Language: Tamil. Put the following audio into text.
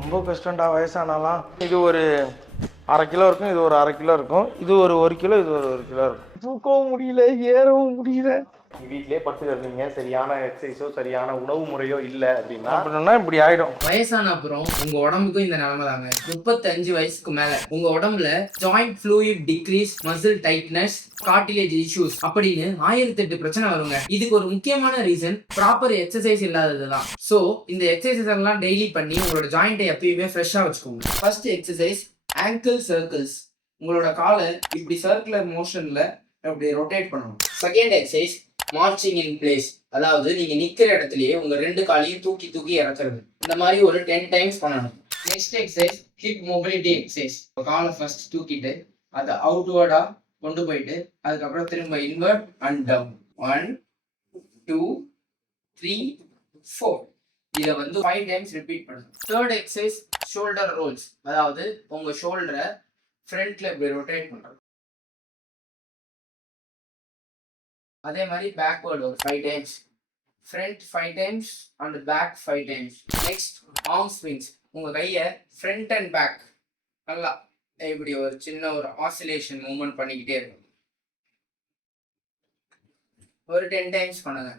ரொம்ப கஷ்டம்டா வயசானாலாம். இது ஒரு 1/2 கிலோ இருக்கும், இது ஒரு 1/2 கிலோ இருக்கும், இது ஒரு 1 கிலோ, இது ஒரு 1 கிலோ இருக்கும். தூக்கவும் முடியல, ஏறவும் முடியல. வீட்டிலே படுத்துக்கிறீங்க, சரியான எக்ஸசைஸோ சரியான உணவு முறையோ இல்லை அப்படின்னா இப்படி ஆயிடும். வயசான அப்புறம் உங்க உடம்புக்கும் இந்த நிலைமை தாங்க. 35 வயசுக்கு மேல உங்க உடம்புல joint fluid decrease, muscle tightness, cartilage issues அப்படின்னு 1008 பிரச்சனை வருங்க. இதுக்கு ஒரு முக்கியமான ரீசன் ப்ராப்பர் எக்ஸசைஸ் இல்லாததுதான். சோ இந்த எக்ஸசைஸ் எல்லாம் டெய்லி பண்ணி உங்களோட ஜாயிண்ட்டை எப்பயுமே ஃப்ரெஷ்ஷா வச்சுக்கோங்க. First exercise ankle circles. உங்களோட காலை இப்படி சர்க்குலர் மோஷன்ல அப்படி ரொட்டேட் பண்ணணும். Second exercise marching in place. அதாவது நீங்க நிக்கிற இடத்துலயே உங்க 2 காலையும் தூக்கி தூக்கி இறக்குறது. இந்த மாதிரி ஒரு 10 டைம்ஸ் பண்ணணும். Next exercise hip mobility exercise. காலை ஃபர்ஸ்ட் தூக்கிட்டு அதை அவுட்வர்டா கொண்டு போயிட்டு அதுக்கப்புறம் திரும்ப இன்வர்ட் அண்ட் டவுன். 1 2 3 4. இதை 5 டைம்ஸ் ரிப்பீட் பண்ணணும். Third exercise shoulder rolls. அதாவது உங்க ஷோல்டரை ஃப்ரண்ட்ல இப்படி ரொட்டேட் பண்றது. அதே மாதிரி பேக்வர்டு ஒரு 5 times, front 5 times and back 5 times. Next arm swings. உங்கள் கையை ஃப்ரண்ட் அண்ட் பேக் நல்லா இப்படி ஒரு சின்ன ஒரு ஆசிலேஷன் மூவ்மெண்ட் பண்ணிக்கிட்டே இருக்கும். ஒரு 10 டைம்ஸ் பண்ணுங்க.